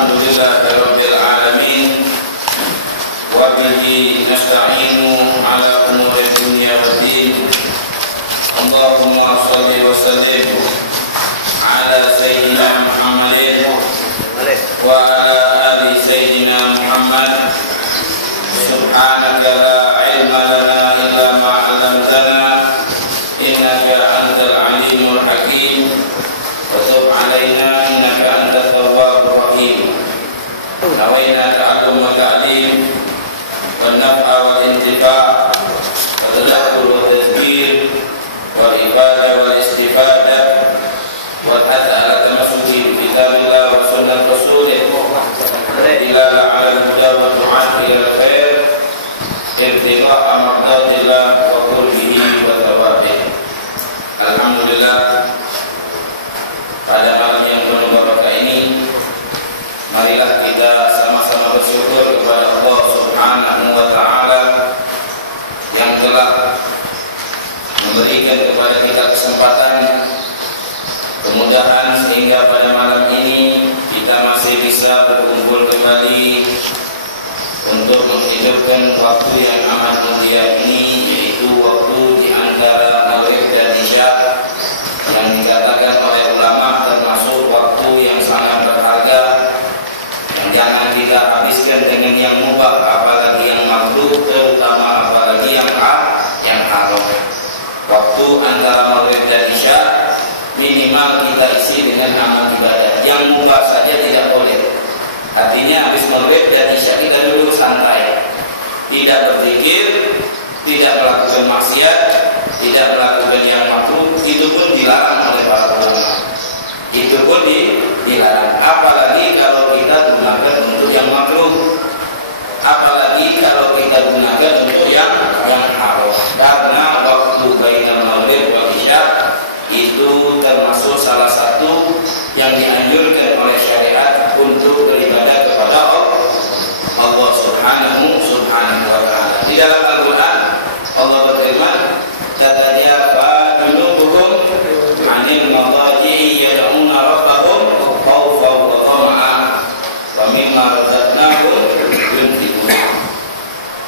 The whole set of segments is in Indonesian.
Alhamdulillahirabbil alamin wa bihi nasta'inu ala umuri dunya waddin. Allahumma shalli wa sallim ala sayyidina Muhammadin wa ala ali sayyidina Muhammad. Subhanaka la ilma lana illa ma 'allamtana innaka antal alimul hakim. Wa tub 'alaina innaka antat tawwabur rahim. Nawaina ta'allum wa ta'lim wa naf'a wal intifa' wa tadabur wa tadbir wal ibadah wal istifadah wa hatta ala tamassuki bi kitabillah wa sunnah rasulih dilala 'ala al-huda wa du'a ila al-khair irtiqa mardatillah wa qurbihi wa thawabihi. Alhamdulillah, pada malam yang penuh barakah ini, marilah kita sama-sama bersyukur kepada Allah Subhanahu wa ta'ala yang telah memberikan kepada kita kesempatan, kemudahan sehingga pada malam ini kita masih bisa berkumpul kembali untuk menghidupkan waktu yang amat mulia ini, yaitu waktu di antara maghrib dan isya yang dikatakan oleh ulama termasuk waktu yang sangat berharga yang jangan kita habiskan dengan yang mubah, apalagi yang makruh, terutama apalagi yang haram. Waktu antara maghrib dan isya minimal kita isi dengan amal ibadah. Yang mubah saja tidak boleh. Artinya habis maghrib dan isya kita dulu santai, tidak berzikir, tidak melakukan maksiat, tidak melakukan yang makruh. Itu pun dilarang oleh para ulama. Itu pun dilarang. Apalagi kalau kita gunakan untuk yang makruh, apalagi kalau kita gunakan untuk yang haram. Karena waktu bainal maghrib wal isya itu termasuk salah satu yang dianjurkan oleh syariat untuk beribadah kepada Allah Subhanahu wa ta'ala. Di dalam Al-Quran Allah berfirman, "Tatajafa junubuhum 'anil madaji'i yad'una rabbahum khawfan wa tama'an wa mimma razaqnahum yunfiqun."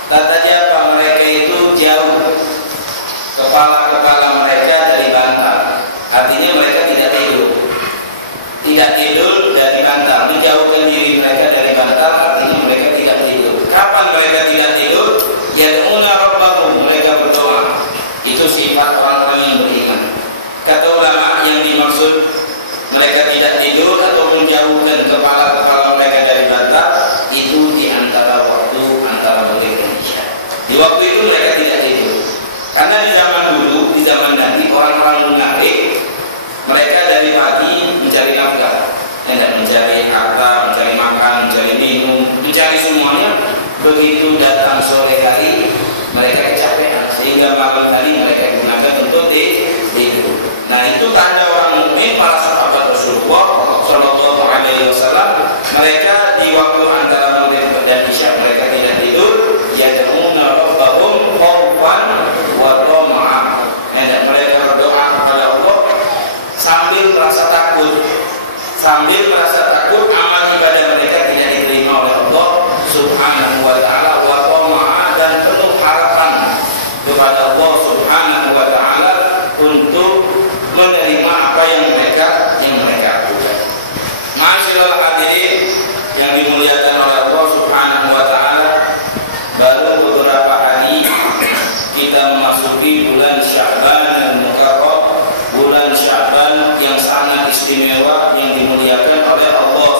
Tatajafa, mereka itu jauh kepala-kepala mereka dari bantal. Artinya mereka tidak tidur dari bantal, menjauhkan diri mereka dari bantal, artinya mereka tidak tidur. Kapan mereka tidak tidur? Yad'una rabbahum, mereka berdoa. Itu sifat orang-orang yang beriman. Kata ulama, yang dimaksud mereka tidak tidur atau menjauhkan kepala-kepala mereka dari bantal itu di antara maghrib dan isya. Di waktu itu mereka tidak tidur. Karena di zaman dulu, di zaman Nabi, orang-orang munafik mereka dari pagi mencari nafkah, mencari harta, mencari makan, mencari minum, mencari semuanya. Begitu datang sore hari, mereka kecapean sehingga malam hari mereka gunakan untuk tidur. Nah, itu tanda orang mukmin, para sahabat Rasulullah Shallallahu Alaihi Wasallam. Mereka di waktu antara maghrib dan isya mereka tidak tidur. Yad'una rabbahum khawfan wa tama'an. Dan mereka berdoa kepada Allah sambil merasa takut amal ibadah mereka tidak diterima oleh Allah Subhanahu wa ta'ala, wa tama'an, dan penuh harapan kepada Allah Subhanahu wa ta'ala untuk menerima apa yang mereka lakukan. Ma'asyiral hadirin yang dimuliakan oleh Allah Subhanahu wa ta'ala, baru beberapa hari kita memasuki bulan Sya'ban al-Mukarram, bulan Sya'ban yang sangat istimewa yang dimuliakan oleh Allah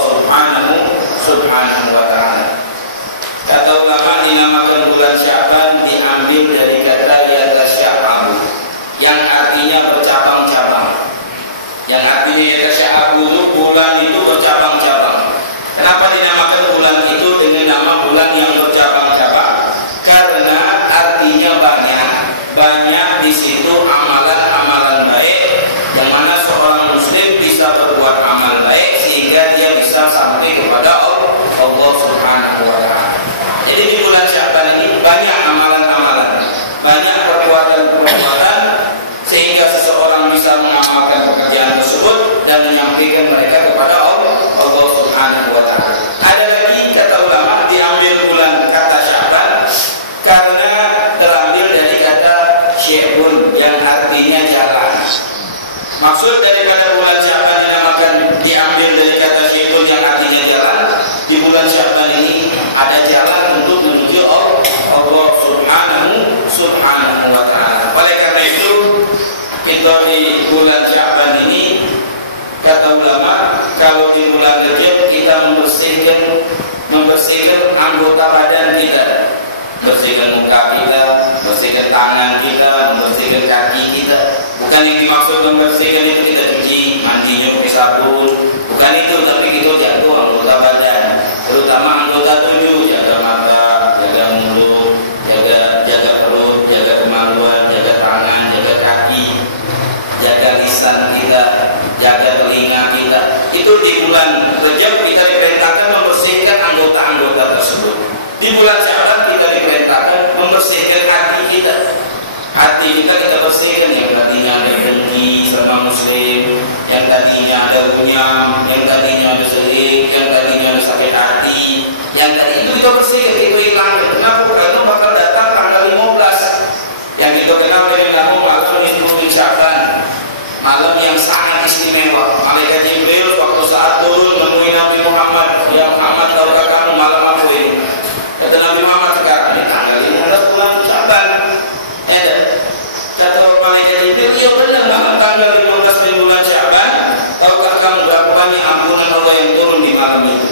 Subhanahu wa ta'ala. Kata ulama, dinamakan bulan Sya'ban diambil dari kata yatasya'abu, yang artinya bercabang-cabang. Yang artinya yatasya'abu itu bulan itu bercabang-cabang. Kenapa dinamakan bulan itu dengan nama bulan yang bercabang-cabang? Karena artinya banyak di situ amalan-amalan baik, yang mana seorang muslim bisa berbuat amal baik sehingga dia bisa sampai kepada Allah Subhanahu wa ta'ala. Jadi di bulan Sya'ban ini banyak amalan-amalan, banyak perbuatan-perbuatan sehingga seseorang bisa mengamalkan pekerjaan tersebut dan menyampaikan mereka kepada Allah Subhanahu wa ta'ala. membersihkan anggota badan kita, bersihkan muka kita, bersihkan tangan kita, membersihkan kaki kita. Bukan yang dimaksud membersihkan itu kita cuci, mandi, nyuci sabun, bukan itu, tapi kita jaga anggota badan, terutama anggota tubuh, jaga mata, jaga mulut, jaga perut, jaga kemaluan, jaga tangan, jaga kaki, jaga lisan kita, jaga telinga kita. Itu di bulan Rajab kita diperintahkan membersihkan anggota-anggota tersebut. Di bulan Sya'ban kita diperintahkan membersihkan hati kita. Hati kita bersihkan, yang tadinya ada dengki sama muslim, yang tadinya ada runyam, yang tadinya ada serik, yang tadinya ada sakit hati, yang tadi itu kita bersihkan, itu hilang. Kenapa? Karena bakal datang tanggal 15 yang kita kenal dengan nama malam nisfu Sya'ban, malam yang sangat istimewa. Malaikat Jibril waktu saat turun menemui Nabi Muhammad, ya Muhammad, tahukah kamu malam apa ini? Kata Nabi Muhammad, sekarang ini tanggal 15 bulan Sya'ban. Kata malaikat Jibril, iya benar, malam tanggal 15 bulan Sya'ban. Tahukah kamu berapa banyak ampunan Allah yang turun di malam itu?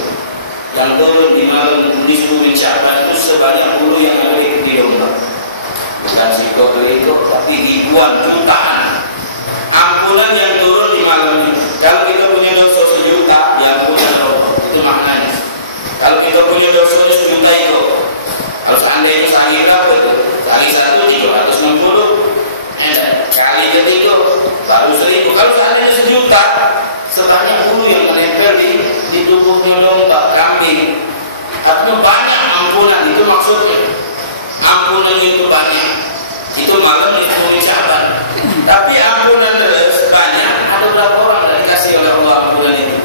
Yang turun di malam nisfu Sya'ban itu sebanyak bulu yang ada di domba. Bukan sikok itu, tapi ribuan, jutaan ampunan yang turun di malam ini. Kalau kita punya dosa 1 juta, ya ampunan Allah. Itu maknanya. Kalau kita punya dosa 1 juta itu, kalau seandainya sehari berapa itu? Kali 1 360, kali ketiga baru 1000. Kalau seandainya 1 juta, sebanyak bulu yang menempel di tubuhnya domba, kambing. Artinya banyak ampunan, itu maksudnya. Ampunan itu banyak. Itu malam itu Sya'ban. Tapi ampunan banyak, ada berapa orang yang dikasih oleh Allah ampunan itu?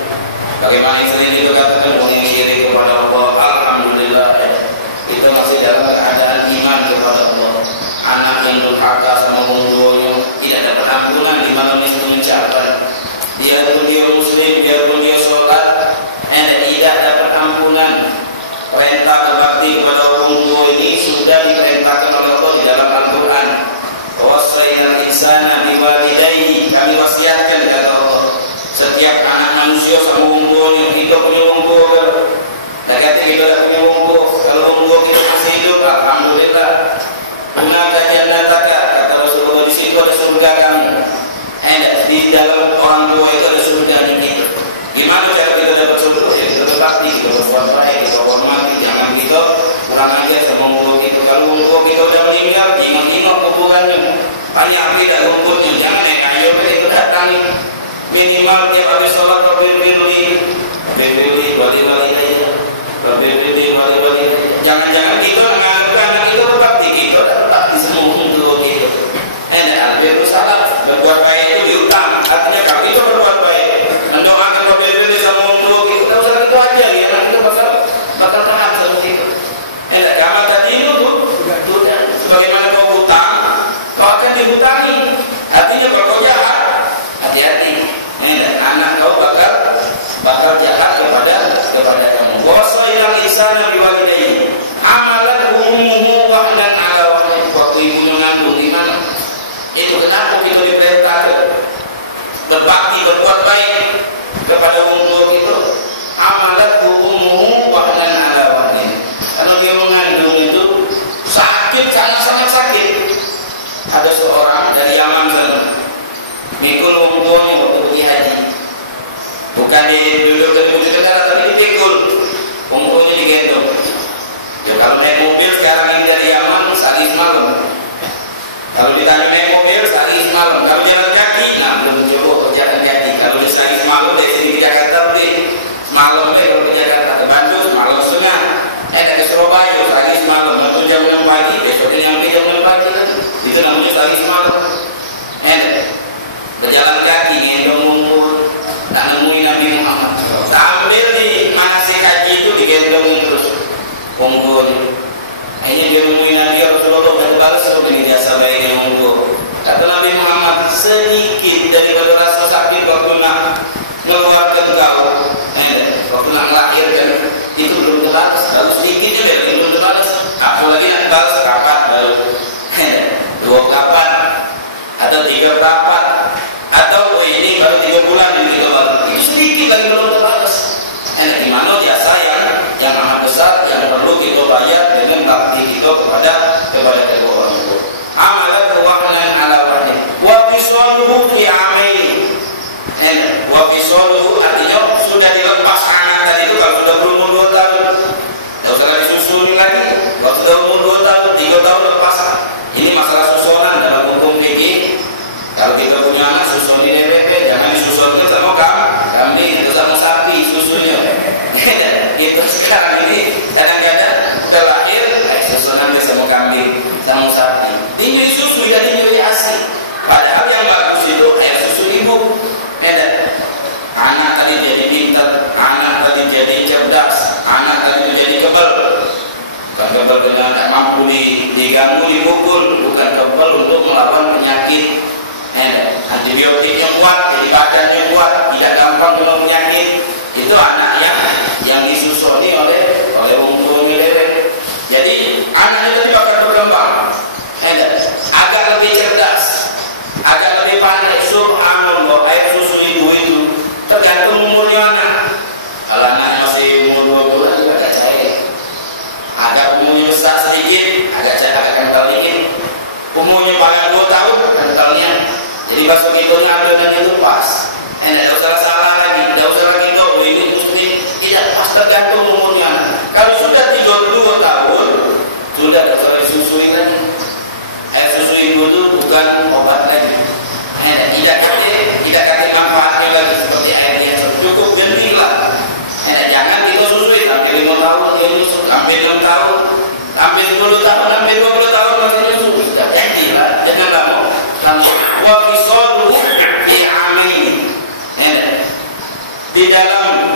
Bagaimana istri itu katakan orang yang syirik kepada Allah, alhamdulillah, itu masih dalam keadaan iman kepada Allah. Anak yang durhaka sama orang tuanya tidak dapat ampunan di malam itu Sya'ban. Biarpun dia muslim, biarpun dia sholat, tidak dapat ampunan. Perintah berbakti kepada orang tua ini sudah diperintahkan oleh Allah di dalam Al-Quran. Wasainal insana biwalidayhi, kami wasiatkan kata Allah, setiap anak manusia sama orang tuanya. Kita punya orang tua, tak kata kita tak punya orang tua. Kalau orang tua kita masih hidup, alhamdulillah. Punaka jannataka, kata Rasulullah, di situ ada surga kamu. Di dalam orang tua itu ada surganya kita. Gimana cara kita dapat surga? Ya kita berbakti, kita berbuat baik, kita hormati, jangan kita kurang ajar sama orang kita. Kalau orang tua kita sudah meninggal, ingat-ingat kuburannya, banyak tidak rumputnya, jangan ayo kita datangi. Minimal tiap habis sholat Rabbil wali. Jangan-jangan kita menganggap anak kita berbakti, kita berbakti semua orang tua kita. Alhamdulillah salah, berbuat baik itu diutang. Artinya kalau kita berbuat baik, mendoakan Rabbil sama orang tua kita, tak usah itu aja ya, anak kita bakal tahan sama kita. Kamu tadi itu sebagaimana kau hutang, kau akan dihutangi. Artinya kalau kau jahat, hati-hati. Anak kau bakal jahat kepada kamu. Kita sekarang ini kadang-kadang udah lahir, susu nanti sama kambing, sama sapi. Tinggi susu jadi nyuri asli. Padahal yang bagus itu air susu ibu. Anak tadi jadi pintar, anak tadi jadi cerdas, anak tadi jadi kebal. Bukan kebal dengan tak mampu diganggu, dipukul, bukan kebal untuk melawan penyakit. Antibiotik yang kuat, jadi badan yang kuat, tidak gampang kena penyakit. Itu anak yang disusuni oleh wong tuanya lele. Jadi anaknya tadi bakal berkembang, agak lebih cerdas, agak lebih pandai. Subhanallah, air susu ibu itu tergantung umurnya anak. Kalau anak masih umur 2 bulan juga agak cair, agak umurnya besar sedikit, agak kental dikit. Umurnya paling 2 tahun kentalnya. Jadi bakso gitunya adonannya itu pas. Tidak usah salah lagi, tidak usah lagi tahu ini mesti tidak pas, tergantung umurnya. Kalau sudah 32 tahun sudah tidak usah disusui lagi. Air susu ibu itu bukan obat lagi. Tidak kata manfaatnya lagi seperti air yang cukup gantilah. Jangan kita susui sampai 5 tahun dia nyusu, sampai 6 tahun, sampai 10 tahun, sampai 20 tahun masih nyusu. Sudah gantilah, jangan lama. Wa fisaluhu fi amain. Di dalam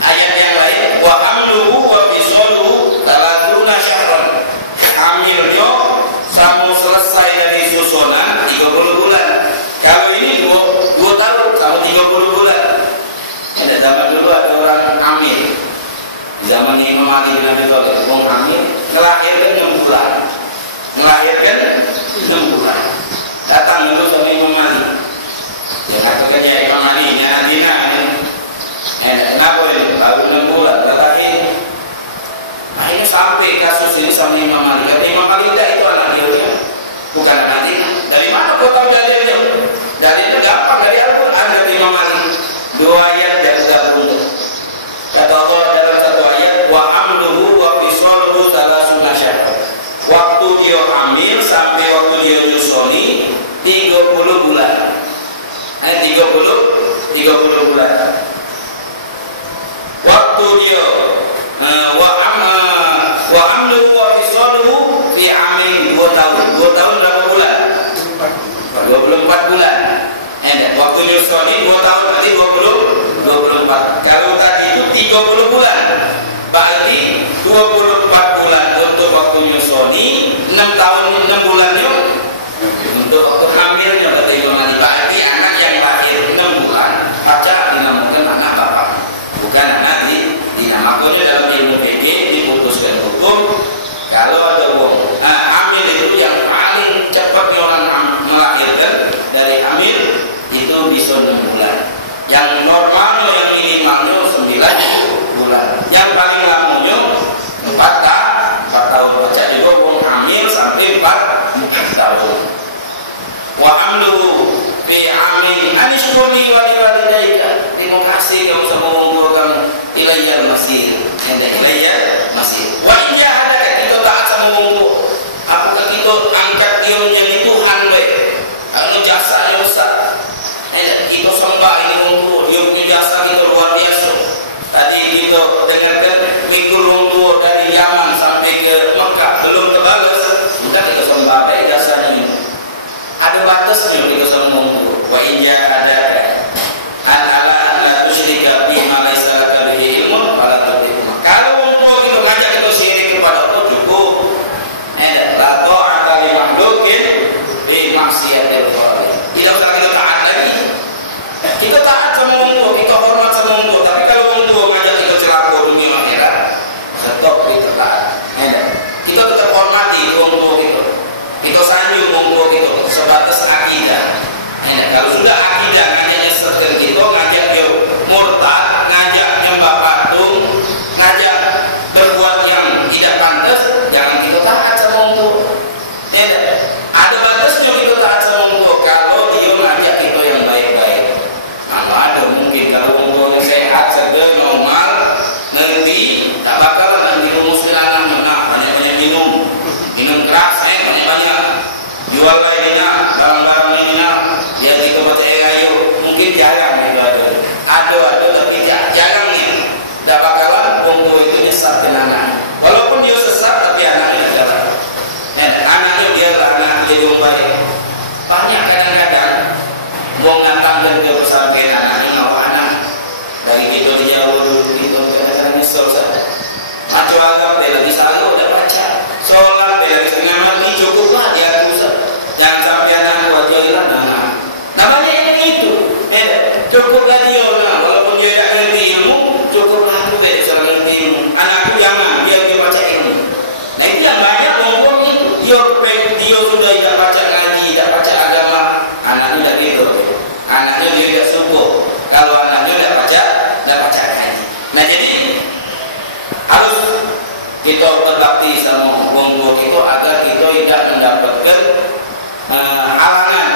ayat yang lain, wa hamluhu wa fisaluhu 30 syahran. Hamilnya sama selesai dari susunan 30 bulan. Kalau ini 2 tahun sama 30 bulan. Zaman dulu ada orang hamil. Zaman Imam Ali bin Abi Thalib, orang hamil melahirkan 6 bulan. Melahirkan 6 bulan. Datang dulu sama Imam Ali. Yang katakannya Imam Ali, Adina ini. Kenapa ini? Baru 6 bulan. Katakan akhirnya sampai kasus ini sama Imam Ali. Kata Imam Ali, tidak, itu anak dia. Bukan anak dia. Dari mana kau tahu dalilnya? Dalilnya gampang, dari Al-Quran. Kata Imam Ali, 2 ayat yang sudah beruntung. Kata Allah dalam 1 ayat, wa hamluhu wa fisaluhu 30 syahran. Waktu dia hamil sampai waktu dia nyusoni 30 bulan. 30 bulan. Waktu dia wa hamluhu wa fisaluhu fi amin 2 tahun. 2 tahun berapa bulan? 24 bulan. Waktu nyusoni 2 tahun berarti 24. Kalau tadi itu 30 bulan. Berarti 24 bulan untuk waktu nyusoni, 6 tahun 6 bulannya untuk waktu hamilnya. Berarti anak yang lahir 6 bulan baca dinamakan anak bapak, bukan anak dinamakannya dalam ilmu fikih diputuskan hukum. Kalau ada hamil itu yang paling cepat orang melahirkan dari hamil itu bisa 6 bulan. Yang normalnya yang minimalnya 9 bulan. Yang paling lamanya 4 tahun. Baca juga orang hamil sampai 4 tahun. Wa amluhu fi amin anishkuri wa liwalidayka. Terima kasih kamu sama orang tua kamu. Ilayyal masir. Ilayyal masir. Wa in jahadaka, kita taat sama orang tua. Apakah kita angkat dia menjadi Tuhan baik? Kalau jasanya besar. Kita sembah ini orang tua. Dia punya jasa kita luar biasa. Tadi kita dengarkan mikul orang tua dari Yaman sampai ke Mekah belum terbalas. Kita sembah baik jasanya ini. Ada batasnya kita sembah orang tua. Wa in jahadaka an ala la tusyrika bima laysa laka bihi ilmun fala tuti'huma. anak. Walaupun dia sesat tapi anaknya jalan. Anaknya biarlah anak jadi orang baik. Banyak kadang-kadang mau ngatangkan ke pesantren anaknya mau anak dari gitu dia dulu gitu kadang-kadang nyesel saja. Macam agak dia lagi selalu udah baca sholat dia lagi setengah mati cukuplah dia usah. Jangan sampai anak buat jadilah anak. Namanya yang itu. Cukuplah dia walaupun dia tak ngerti ilmu cukuplah aku seorang ngerti ilmu. Anakku jangan biar dia baca ilmu. Nah itu yang banyak ngomong itu. Dia sudah tidak baca ngaji, tidak baca agama. Anaknya tidak gitu. Anaknya dia tidak syukur. Kalau anaknya tidak baca ngaji. Nah jadi harus kita berbakti sama orang tua kita agar kita tidak mendapatkan halangan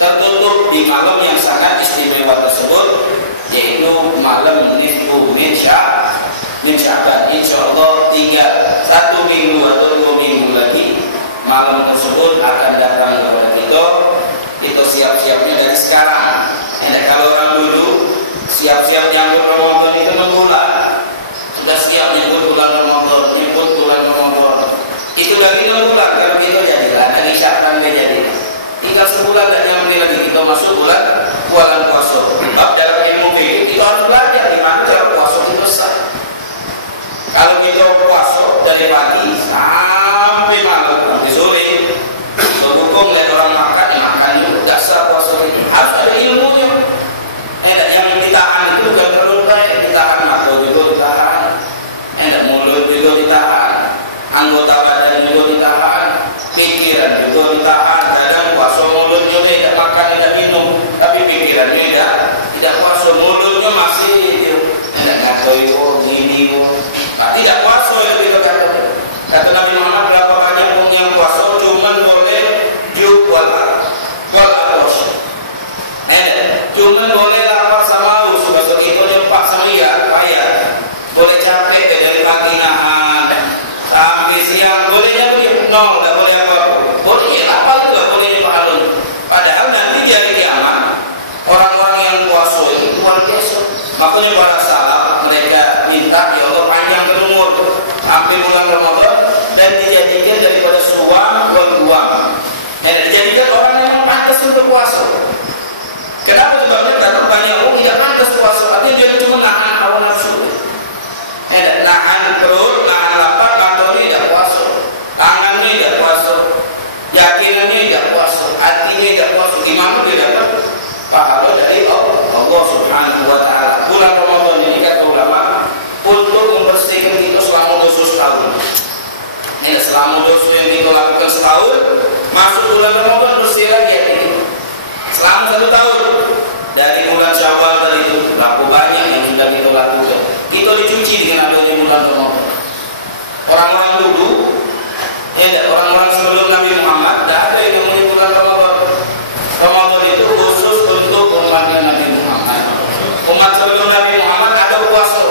tertutup di malam yang sangat istimewa tersebut, yaitu malam nisfu min Sya'ban. Insyaallah tinggal 1 minggu atau 2 minggu lagi malam tersebut akan datang kepada kita. Kita siap-siapnya dari sekarang. Kalau orang dulu siap-siap nyambut Ramadan itu membulan. Sudah siap nyambut bulan Ramadan, nyambut bulan Ramadan. Itu dari 6 bulan kalau kita jadilah dari Sya'ban jadi. Tinggal sebulan tak nyampe lagi kita masuk bulan puasa. Sebab dalam ilmu fikih kita harus belajar di mana cara puasa itu sah. Kalau kita puasa dari pagi sampai malam sampai sore, berhubung lihat orang makan juga tak sah puasa itu. Harus ada ilmunya. Yang ditahan itu bukan terlalu baik, ditahan mata juga ditahan, mulut juga ditahan, anggota badan juga ditahan, pikiran juga ditahan. Kadang puasa mulutnya tidak makan tidak minum, tapi pikirannya tidak puasa, mulutnya masih tidak ngatai ini. Tidak puasa itu kita kata Nabi Muhammad berapa banyak yang puasa cuman boleh jual cuman boleh lapar sama haus, sebab itu nyempak sama iya payah. Boleh capek dari pagi nahan sampai siang, bolehnya begitu nol, tak boleh apa-apa. Boleh ya lapar juga boleh dipahalun. Padahal nanti di hari kiamat orang-orang yang puasa itu luar biasa. Makanya para salaf mereka minta ya Allah panjangkan umur sampai bulan Ramadan dan dijadikan daripada suam wal guam. Dijadikan orang yang pantas untuk puasa. Kenapa sebabnya? Karena banyak orang tidak pantas puasa. Artinya dia cuma nahan hawa nafsu. Nahan perut, nahan lapar, kantongnya tidak puasa, tangannya tidak puasa, yakinannya tidak puasa, hatinya tidak puasa. Gimana dia dapat pahala dari Allah Subhanahu Wa Taala? Bulan Ramadan ini kata ulama untuk membersihkan kita selama dosa setahun. Selama dosa yang kita lakukan setahun, masuk bulan Ramadan bersih lagi hati kita. Selama 1 tahun dari bulan Syawal tadi itu berapa banyak yang sudah kita lakukan. Kita dicuci dengan adanya bulan Ramadan. Orang-orang dulu, orang-orang sebelum Nabi Muhammad tidak ada yang namanya bulan Ramadan. Ramadan itu khusus untuk umatnya Nabi Muhammad. Umat sebelum Nabi Muhammad ada puasa.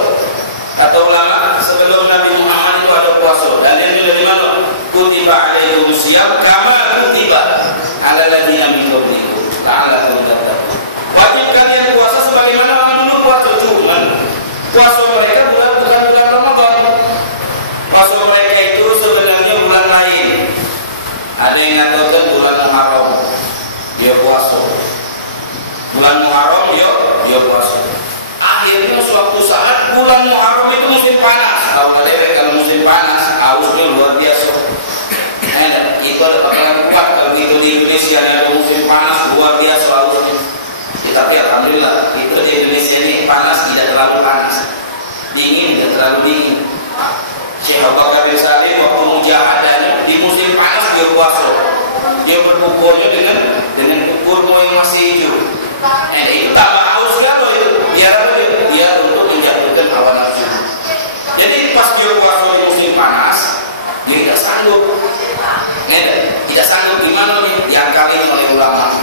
Kata ulama sebelum Nabi Muhammad itu ada puasa. Dan itu dari mana? Kutiba alaikumus syiyam kama kutiba ala alladziina min qablikum. Wajib kalian puasa sebagaimana orang dulu puasa, cuman puasa mereka bukan bulan Ramadan. Puasa mereka itu sebenarnya bulan lain. Ada yang mengatakan bulan Muharram dia puasa. Bulan Muharram dia puasa. Akhirnya suatu saat bulan Muharram itu musim panas. Tahu kalian kalau musim panas hausnya luar biasa. Itu ada bakalan kuat kalau itu di Indonesia ada musim panas luar biasa hausnya. Tapi alhamdulillah itu di Indonesia ini panas tidak terlalu panas, dingin tidak terlalu dingin. Syekh Abu Bakar bin Salim waktu mujahadahnya di musim panas dia puasa. Dia berbukunya dengan kukurmu yang masih hijau. Itu tambah haus kalau itu. Biar untuk menjatuhkan hawa nafsu. Jadi pas dia puasa di musim panas, dia tidak sanggup. Tidak sanggup gimana nih? Diangkalin oleh ulama.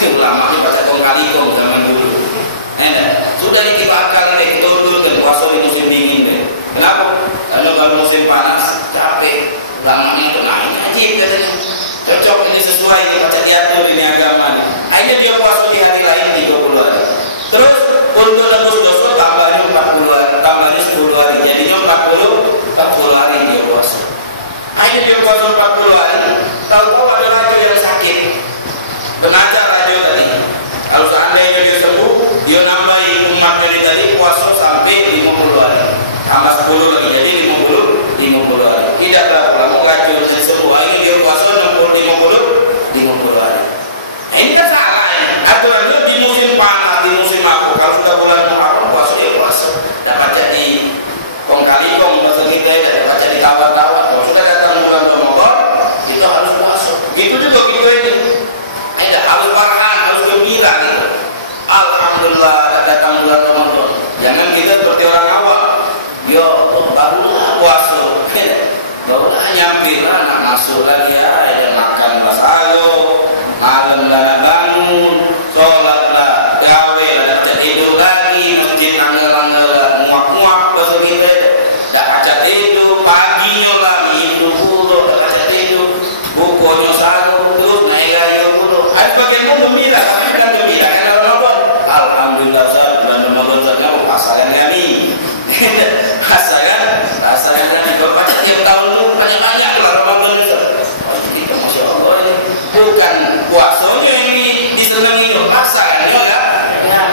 Ulamanya baca kong kali kong zaman dulu. Sudah kita akan kita dulu puasa di musim dingin. Kenapa? Karena kalau musim panas capek, ulamanya itu naik aja katanya. Cocok ini sesuai baca diatur ini agama. Akhirnya dia puasa di hari lain 30 hari. Terus untuk nebus dosa tambahnya 40 hari, tambahnya 10 hari. Jadinya 40 Akhirnya dia puasa 40 hari. Tahu-tahu ada raja yang sakit. Pengajar raja tadi. Kalau seandainya dia sembuh, dia nambahi umatnya tadi puasa sampai 50 hari. Tambah 10 lagi, jadi 50 hari. Tidak berapa lama raja dia sembuh. Akhirnya dia puasa 50 hari. Nah, ini kan salah ya. Aturannya di musim panas, di musim apa? Kalau sudah bulan Muharram puasa ya puasa. Dapat jadi kong kali kong bahasa kita ya, dapat jadi tawar-tawar. Kalau sudah datang bulan Ramadan, kita harus puasa. Gitu juga kita ini. Ada harus farhan, harus gembira gitu. Alhamdulillah datang bulan Ramadan. Jangan kita seperti orang awam. Ya barulah puasa. Barulah nyampe lah, nak masuk lagi ya, ada makan basahalo, malam lah bangun, sholat lah, gawe lah, tidur lagi, masjid anggal-anggal, muak-muak bahasa kita, dah baca tidur, paginya lagi itu dulu, dah baca tidur, bukunya satu, terus naik gaya dulu. Ada bagian pun gembira, tapi bukan gembira karena Ramadan. Alhamdulillah saya bulan Ramadan saja mau pasangan kami, pasangan kami kalau baca tiap tahun tu banyak-banyak lah Ramadan itu. Kita masya Allah ini bukan puasanya yang disenangi, pasangannya kan?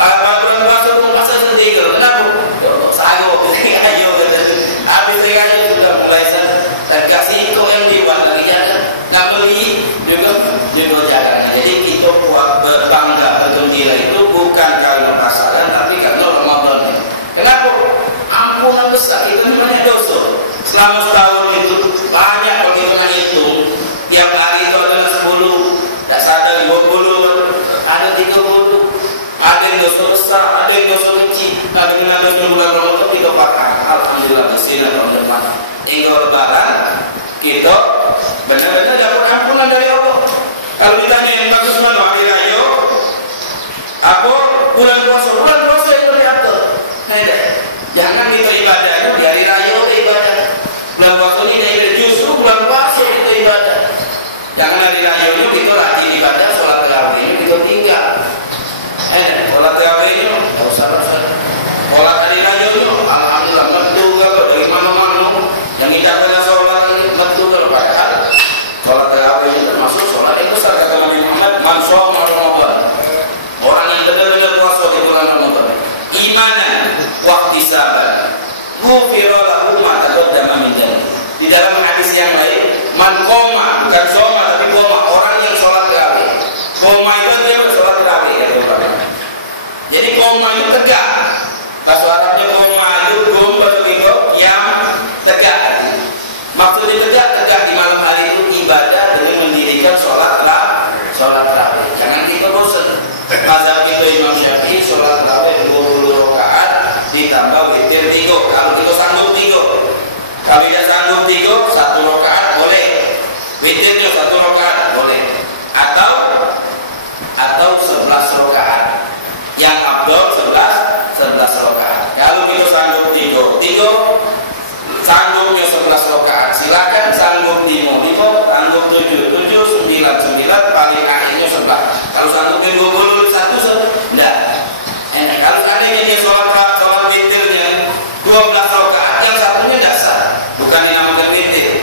Bulan puasa pun pasang sendiri. Kenapa? Sago, ayo habis aja sudah mulai terkasih itu yang dibuat lagi jangan nggak beli juga jangan. Jadi kita berbangga bergembira itu bukan karena pasangan tapi karena Ramadan. Kenapa? Ampunan besar itu namanya dosa. Selama setahun itu banyak kalau kita menghitung tiap hari itu ada 10, tak sadar 20, ada 30, ada yang dosa besar, ada yang dosa kecil. Nah dengan adanya bulan Ramadan kita pakai alhamdulillah bersih dan teman-teman. Hingga lebaran kita benar-benar dapat ampunan dari Allah. Kalau ditanya yang bagus mana hari raya, apa bulan puasa itu diatur. Jangan kita ibadahnya di hari raya kita ibadah. Bulan puasa ini justru bulan puasa kita ibadah. Jangan hari raya itu kita rajin ibadah, sholat tarawih kita tinggal. Sholat tarawih itu tak usah. Sholat hari raya itu alhamdulillah metu kalau dari mana-mana yang tidak pernah sholat metu kalau padahal sholat tarawih itu termasuk sholat yang besar kata Nabi Muhammad man shoma Ramadan. Orang yang benar-benar puasa di bulan Ramadan imanan wahtisaban ghufira lahu ma taqaddama min dhanbi. Di dalam hadis yang lain man qoma bukan shoma tapi qoma, orang yang sholat tarawih. Qoma itu dia sholat tarawih ya Bapak. Jadi qoma itu tegak. Bahasa Arabnya qoma itu qom itu yang tegak hati. Maksudnya tegak di malam hari itu ibadah dengan mendirikan sholat tarawih. Jangan kita bosan. Mazhab kita Imam Syafi'i sholat tarawih 20 rakaat ditambah witir 3. Kalau kita sanggup 3. Kalau tidak sanggup 3, 1 rakaat boleh. Witirnya 1 rakaat boleh. Atau 11 rakaat. Yang abdul 11 rakaat. Kalau kita sanggup 3 sanggupnya 11 rakaat. Silakan sanggup 5, sanggup 7, 9, paling akhirnya 11. Kalau sanggupnya 21 enggak. Kalau seandainya dia sholat witirnya 12 rakaat, yang satunya dasar, bukan dinamakan witir.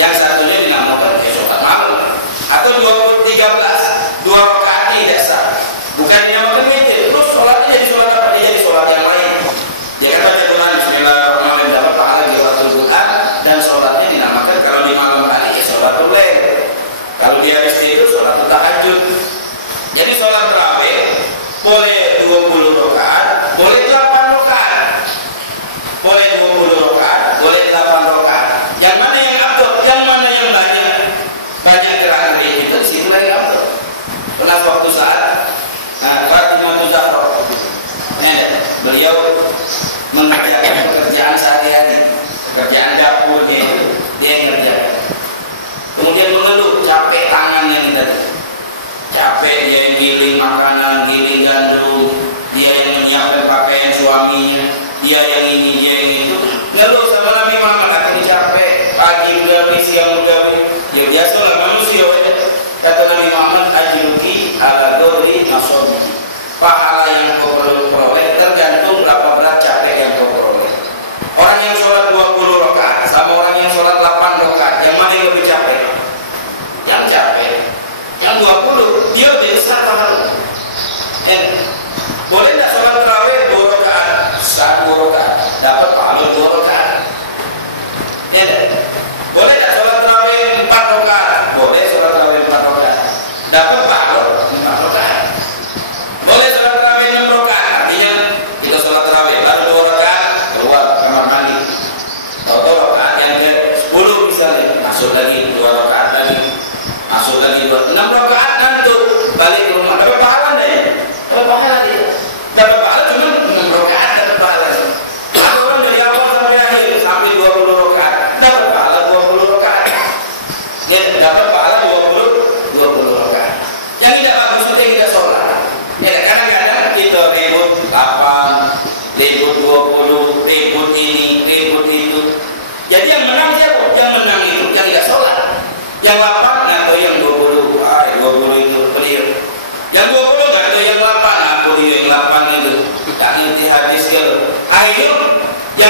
Yang satunya dinamakan sholat malam. Atau 13, 2 rakaat ini dasar, bukan dinamakan witir. Terus sholatnya jadi sholat apa? Dia jadi sholat yang lain. Dia kan baca Quran Bismillahirrahmanirrahim dapat pahala qiraatul Quran dan sholatnya dinamakan kalau di malam hari ya sholatul lail. Kalau dia habis tidur sholatul tahajud. Jadi sholat tarawih boleh 20 rakaat,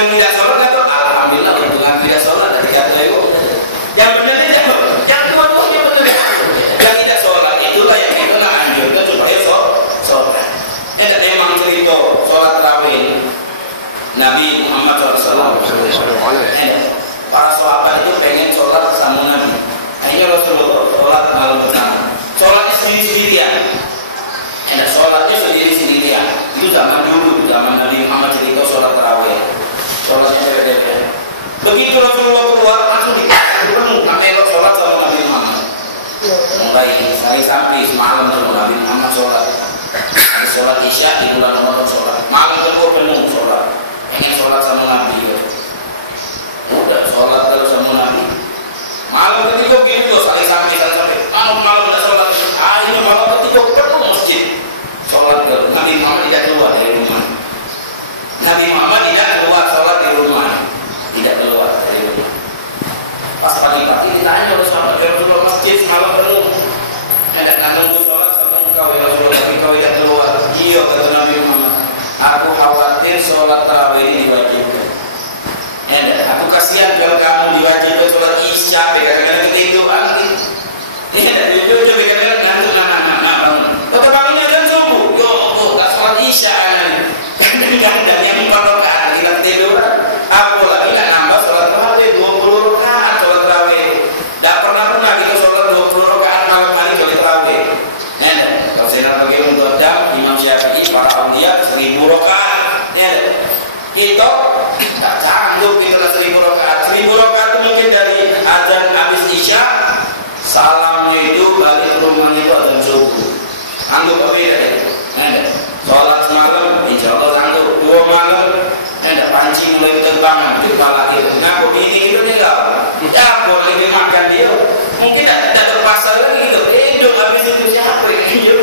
yang tidak sholat itu alhamdulillah dengan tidak sholat dari kata itu. Yang benar tidak, yang dua-duanya benar. Yang tidak sholat itulah yang kita nak anjurkan supaya sholat. Memang cerita sholat tarawih Nabi Muhammad SAW. Para sahabat itu pengen sholat sama Nabi. Akhirnya Rasulullah sholat malam pertama. Sholatnya sendiri-sendirian. Sholatnya sendiri-sendirian. Itu zaman dulu, zaman Nabi Muhammad cerita sholat tarawih. Sholatnya cewek-cewek. Begitu Rasulullah keluar langsung dikatakan elok sholat sama Nabi Muhammad. Mulai sampai semalam sama Nabi Muhammad sholat. Ada sholat isya di bulan Ramadan sholat. Malam kedua penuh sholat. Pengen sholat sama Nabi. Udah sholat kalau sama Nabi. Malam ketiga begitu sampai malam udah sholat. Akhirnya malam ketiga penuh masjid. Sholat ke Nabi Muhammad tidak keluar dari rumah. Nabi Muhammad tidak keluar sholat di rumah. Tidak keluar dari rumah. Pas pagi-pagi ditanya oleh sahabat Rasulullah masjid semalam penuh. Tidak nunggu sholat sama engkau ya Rasulullah, tapi kau tidak keluar. Iya kata Nabi Muhammad. Aku khawatir sholat tarawih ini diwajibkan. Aku kasihan kalau kamu diwajibkan sholat isya, kadang-kadang ketiduran. Ini ada jujur kadang-kadang ngantuk bangun. Kata bangunnya dan subuh. Yo, tak sholat isya kadang-kadang yang 4 rakaat kita ketiduran. Aku lagi nak nambah sholat tarawih 20 rakaat sholat tarawih. Tak pernah kita sholat 20 rakaat malam hari sholat tarawih. Kalau saya nak bagi untuk jam Imam Syafi'i para awliya 1000 rakaat. Kita tak sanggup kita 1000 rakaat. 1000 rakaat itu mungkin dari azan habis isya, salamnya itu balik ke rumahnya itu azan subuh. Anggap apa beda itu? Sholat semalam, insya Allah sanggup. 2 malam, pancing mulai terbang di kepala kita. Nah, begini itu dia enggak. Ya, boleh dimakan dia. Mungkin tidak terpaksa lagi gitu. Hidup habis itu siapa yang hidup?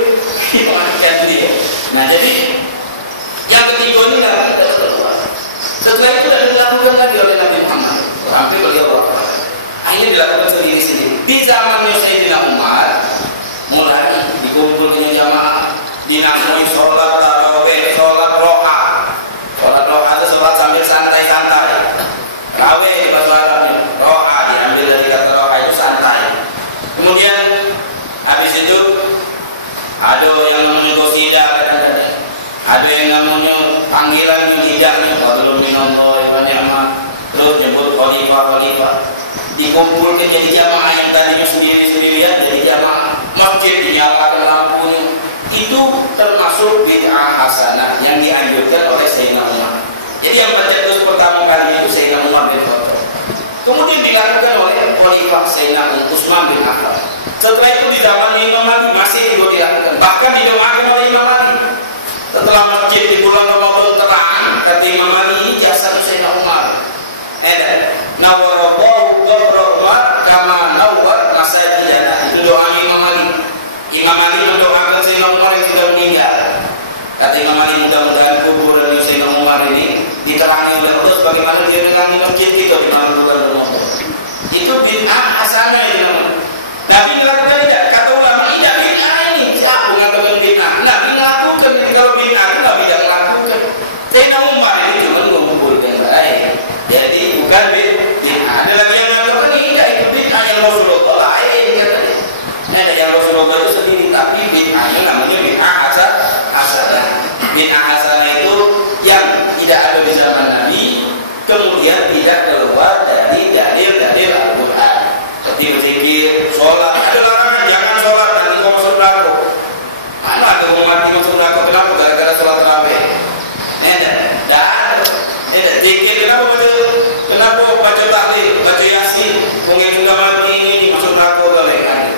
Makan dia. Nah, jadi yang ketiga ini adalah kita keluar. Setelah itu tidak dilakukan lagi oleh Nabi Muhammad. Sampai beliau wafat. Akhirnya dilakukan sendiri-sendiri. Di zamannya Sayyidina Umar, mulai dikumpulkan jamaah, dinamai sholat tarawih, sholat roha. Sholat roha itu sholat sambil santai-santai. Raweh di bahasa Arabnya, roha diambil dari kata roha itu santai. Kemudian habis itu ada yang namanya qasidah kadang-kadang. Ada yang namanya panggilan yang tidaknya kalau minum terus nyebut khalifah. Dikumpulkan jadi jamaah yang tadinya sendiri-sendirian jadi jamaah. Masjid dinyalakan lampunya. Itu termasuk bid'ah hasanah yang dianjurkan oleh Sayyidina Umar. Jadi yang tercetus pertama kali itu Sayyidina Umar bin Khattab. Kemudian dilakukan oleh Khalifah Sayyidina Utsman bin Affan. Setelah itu di zaman Imam Ali masih juga dilakukan. Bahkan didoakan oleh Imam Ali. Setelah masjid di bulan Ramadan terang, kata Imam Ali, jasa Sayyidina Umar. Nawarallahu qabra Umar kama nawar masajidana. Itu doa Imam Ali. Imam Ali mendoakan Sayyidina Umar yang sudah meninggal. Kata Imam Ali, mudah-mudahan kuburan Sayyidina Umar ini diterangi oleh Allah sebagaimana dia menerangi masjid kita di bulan Ramadan. Itu bid'ah hasanah itu namanya. Nabi melakukan tidak? Kata ulama, tidak bid'ah ini. Siapa mengatakan bid'ah? Nabi melakukan. Kalau bid'ah itu Nabi tidak melakukan. Sayyidina Umar ini cuma mengumpulkan baik. Jadi bukan bid'ah. Ada lagi yang mengatakan tidak itu bid'ah yang Rasulullah lain katanya. Ada yang Rasulullah itu sendiri, tapi bid'ahnya namanya bid'ah hasanah. Bid'ah hasanah itu yang tidak ada di zaman Nabi, kemudian tidak keluar dari dalil-dalil Al-Quran. Seperti berzikir, sholat. Ada larangan jangan sholat nanti kau masuk neraka. Mana ada mau mati masuk neraka? Kenapa? Gara-gara sholat tarawih. Tidak ada. Zikir kenapa baca tahlil, baca yasin, mungkin sudah mati ini masuk neraka oleh kami.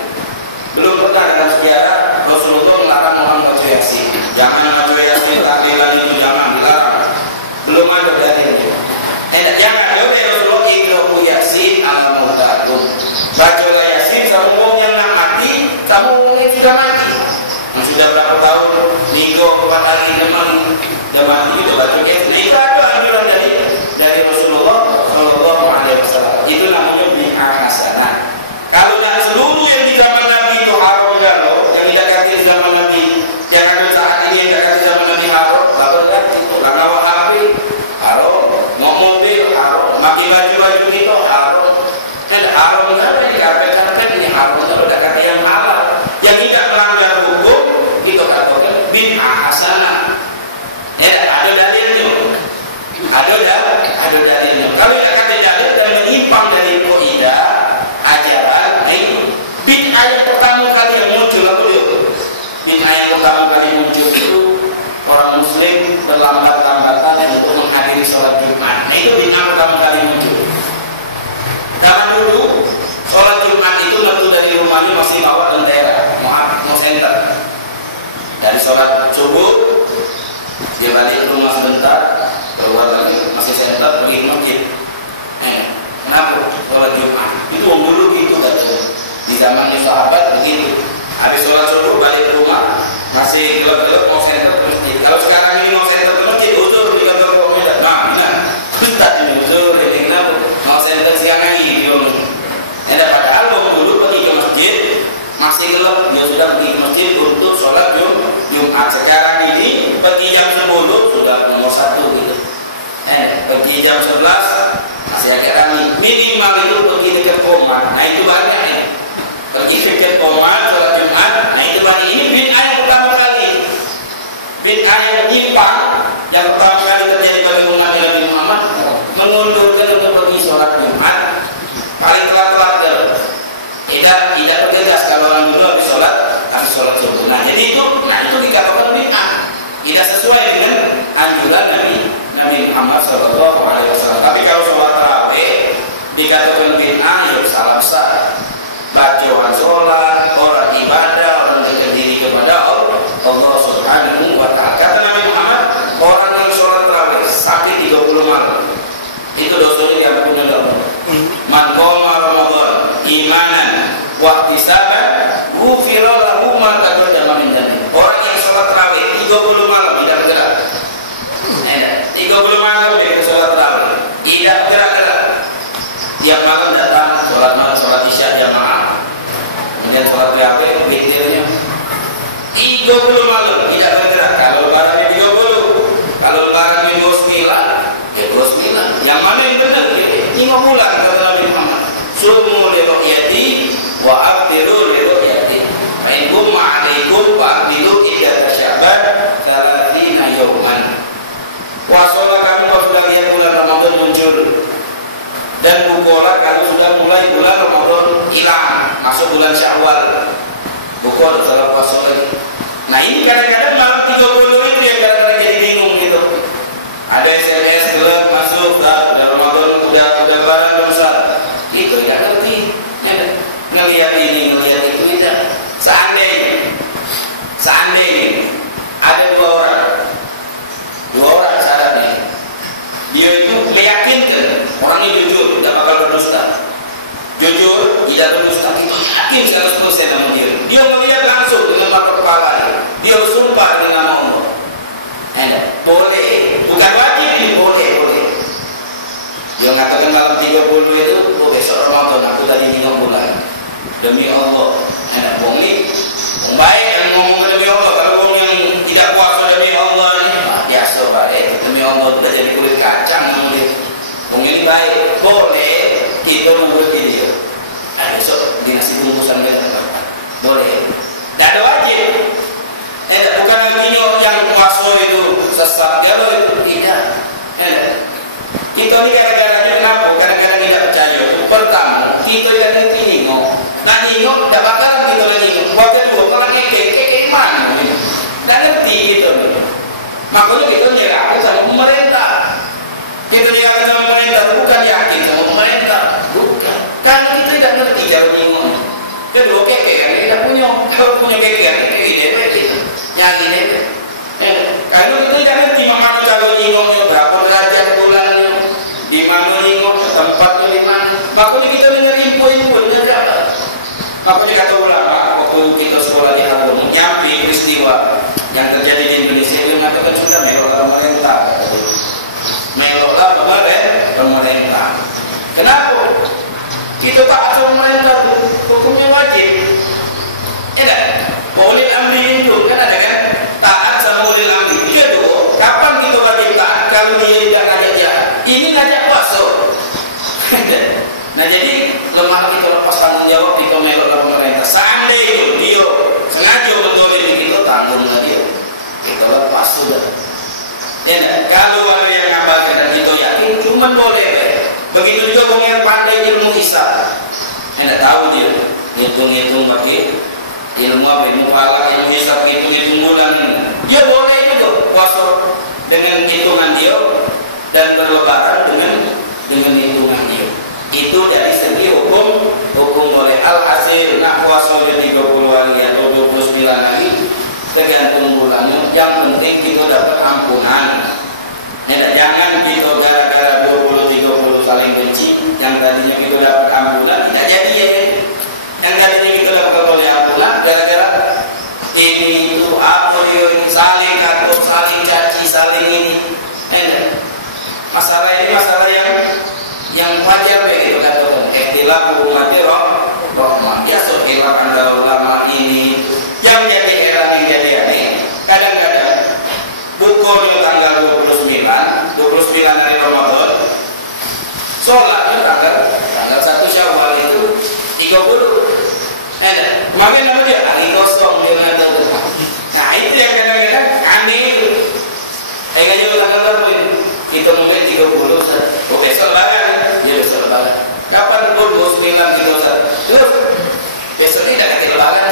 Belum pernah dalam sejarah Rasulullah melarang orang baca yasin. Jangan baca yasin, tahlilan itu jangan dilarang. Belum ada dalilnya. Yang ada dari Rasulullah iqra'u yasin ala mautakum. Bacalah yasin sama orang yang nak mati, sama orang yang sudah mati. Yang sudah berapa tahun minggu 4 hari dia mati itu baca yasin. Nah, itu ada anjuran dari Rasulullah Shallallahu Alaihi Wasallam. Itu namanya bid'ah hasanah. Kalau nak seluruh yang di zaman Nabi itu haram loh, yang tidak kaki di zaman Nabi, yang ada saat ini yang tidak kaki di zaman Nabi haram, baru kan itu karena wahabi haram, ngomong pakai baju-baju itu haram. Kan haram kan di karpet ini haram kalau ada kata yang halal. Yang tidak melanggar hukum itu katakan bid'ah hasanah. Ya, ada dalilnya. Ada dalilnya. Kalau tidak kata dalil dan menyimpang dari kaidah ajaran, itu bid'ah yang pertama kali yang muncul apa dia? Bid'ah yang pertama kali muncul itu orang muslim berlambat-lambatan untuk menghadiri sholat Jumat. Nah, itu bid'ah pertama kali muncul. Zaman dulu sholat Jumat itu tentu dari rumahnya masih bawa bendera, mau senter. Dari sholat subuh dia balik ke rumah sebentar, keluar lagi masih senter pergi ke masjid. Kenapa sholat Jumat? Itu dulu gitu katanya. Di zamannya sahabat begitu. Habis sholat subuh balik ke rumah masih gelap-gelap mau senter ke masjid. Kalau sekarang ini mau senter ke masjid, uzur di kantor pemerintah. Nah, benar. Bentar ini uzur, ini kenapa? Mau senter siang lagi di rumah. Padahal dulu pergi ke masjid masih gelap, dia sudah pergi ke masjid untuk sholat Jumat. Sekarang ini pergi jam 10 sudah nomor 1 gitu. Pergi jam 11 masih agak ramai. Minimal itu pergi dekat komat. Nah itu banyak ya. Pergi dekat komat sholat Jumat. Nah itu banyak. Ini bid'ah yang pertama kali. Bid'ah yang nyimpang yang pertama kali terjadi bagi umat Nabi Muhammad, mengundurkan untuk pergi sholat Jumat. Paling telat-telat tidak bergegas kalau orang dulu habis sholat subuh. Nah jadi itu dikatakan bid'ah. Tidak sesuai dengan anjuran Nabi Muhammad SAW. Tapi kalau sholat tarawih dikatakan bid'ah, ya salah besar. Bacaan sholat, orang ibadah, orang dekat diri kepada Allah Subhanahu wa Ta'ala. Kata Nabi Muhammad, orang yang sholat tarawih sakit 30 malam itu dosanya diampuni Allah. Man qoma Ramadan imanan wa ihtisaban ghufira lahu ma taqaddama min dhanbi. Orang yang sholat tarawih 30 malam tidak bergerak. 30 malam dia sholat tarawih tidak bergerak. Tiap malam datang sholat malam, sholat isya jamaah. Kemudian sholat tarawih witirnya 30 malam tidak bergerak. Kalau lebarannya 30, kalau lebarannya 29, ya 29. Yang mana yang benar? 5 bulan kata Nabi Muhammad. Sumu li ru'yati wa abdilu li ru'yati. Fa in gumma 'alaikum fa abdilu iddat Sya'ban 30 yawman. Puasalah kamu kalau sudah lihat bulan Ramadan muncul. Dan bukulah kalau sudah mulai bulan Ramadan hilang, masuk bulan Syawal. Bukul salah puasa lagi. Nah ini kadang-kadang malam 30 itu yang kadang-kadang jadi bingung gitu. Ada SMS gelap masuk, udah Ramadan, udah lebaran belum sah. Itu tidak ngerti. Ngelihat ini, ngelihat itu tidak. Seandainya ada dua orang syaratnya. Dia itu meyakinkan orangnya jujur, tidak bakal berdusta. Jujur, tidak berdusta. Itu yakin 100% sama dia. Dia melihat langsung dengan mata kepala. Dia sumpah dengan nama Allah. Boleh, bukan wajib ini, boleh. Dia mengatakan malam 30 itu, besok Ramadan aku tadi 5 bulan. Demi Allah. Bohong ini, bohong baik yang ngomong demi Allah. Kalau bohong yang tidak puasa demi Allah ini, biasa baik. Demi Allah sudah jadi kulit kacang. Bohong ini baik, boleh. Kita menurut dia. Besok di nasi bungkusan kita boleh. Tidak ada wajib. Bukan lagi yang puasa itu sesat. Dia itu tidak. Kita ini kadang-kadang kenapa? Kadang-kadang tidak percaya. Pertama, kita yang nengok. Nah nengok, tidak bakalan kita nengok. Buat kedua, kalau ngekek mana? Tidak ngerti gitu. Makanya kita nyerahkan sama pemerintah. Kita nyerahkan sama pemerintah, bukan yakin sama pemerintah. Bukan. Karena kita tidak ngerti cara nengok. Kedua, kekek kan kita punya. Kalau punya kekek kan kekek gitu. Yang ini. Kalau kita tidak ngerti mana cara nengoknya, berapa derajat bulannya. Di mana nengok, tempatnya di mana. Makanya kita dengar info-info dari apa? Makanya kata ulama, waktu kita sekolah di Harlem, nyampe peristiwa yang terjadi di Indonesia, dia mengatakan sudah meloklah pemerintah. Meloklah pemerintah. Kenapa? Kita taat sama pemerintah, hukumnya wajib. Ya kan? Ulil amri itu kan ada kan? Taat sama ulil amri. Kedua, kapan kita wajib taat? Kalau dia tidak ngajak jahat. Ini ngajak puasa. Nah jadi lemah kita lepas tanggung jawab kita melok ke pemerintah. Seandainya dia sengaja mendolimi kita, tanggunglah dia. Kita lepas sudah. Ya, kalau ada yang ngabalkan dan kita yakin cuma boleh. Begitu juga orang yang pandai ilmu hisab. Tidak tahu dia ngitung-ngitung pakai ilmu apa, ilmu falak, ilmu hisab, hitung-hitung bulan. Dia boleh juga puasa dengan hitungan dia dan berlebaran dengan hitungan dia. Itu dari segi hukum boleh. Alhasil nak puasa 30 hari atau 29 hari tergantung bulannya. Yang penting kita dapat ampunan. Jangan kita gara-gara 20-30 saling benci, yang tadinya kita dapat ampunan tidak jadi ya. Yang tadinya kita dapat oleh ampunan gara-gara ini itu apa dia ini saling katur, saling caci, saling ini. Masalah ini masalah yang wajar begitu katakan. Ikhtilaf ummati rahmah. Ya khilaf antara ulama ini yang jadi heran, yang jadi aneh. Kadang-kadang bukurnya tanggal 29 hari Ramadan, sholatnya tanggal 1 Syawal itu 30. Kemarin apa dia? Hari kosong dia mengatakan. Nah itu yang kadang-kadang aneh. Kayaknya tanggal berapa ini? Kita mungkin 30. Oh besok lebaran, ya besok lebaran. Kapan pun 29 31. Terus besok ini tidak lebaran.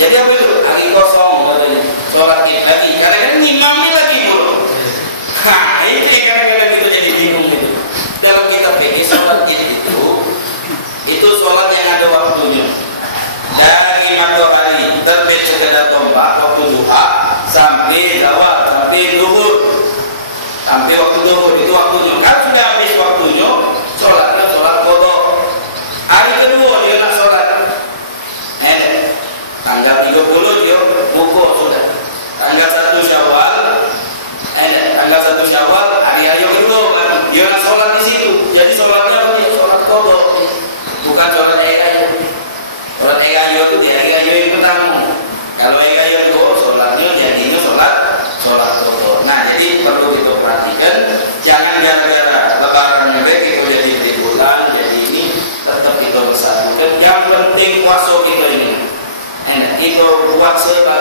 Jadi apa itu? Hari kosong katanya. Sholat Id lagi. Kadang-kadang ngimamnya lagi bro. Nah itu yang kadang-kadang kita jadi bingung itu. Dalam kitab fikih sholat Id itu sholat yang ada waktunya. Dari matahari terbit sekedar tombak waktu duha sampai zawal, sampai zuhur. Sampai waktu zuhur itu waktunya. Kalau sudah habis waktunya, sholatnya sholat qadha. Hari kedua dia nak sholat. Tanggal 30 dia wukuf sudah. Tanggal 1 Syawal, tanggal 1 Syawal hari-hari kedua kan dia nak sholat di situ. Jadi sholatnya apa dia? Sholat qadha. Bukan sholat ayo. Sholat ayo itu dia ayo yang pertama. Kalau ayo itu sholatnya jadinya sholat qadha. Nah jadi perlu kita perhatikan, jangan gara-gara lebaran itu jadi di bulan, jadi ini tetap kita bersatukan. Yang penting puasa kita ini. Kita buat sebagai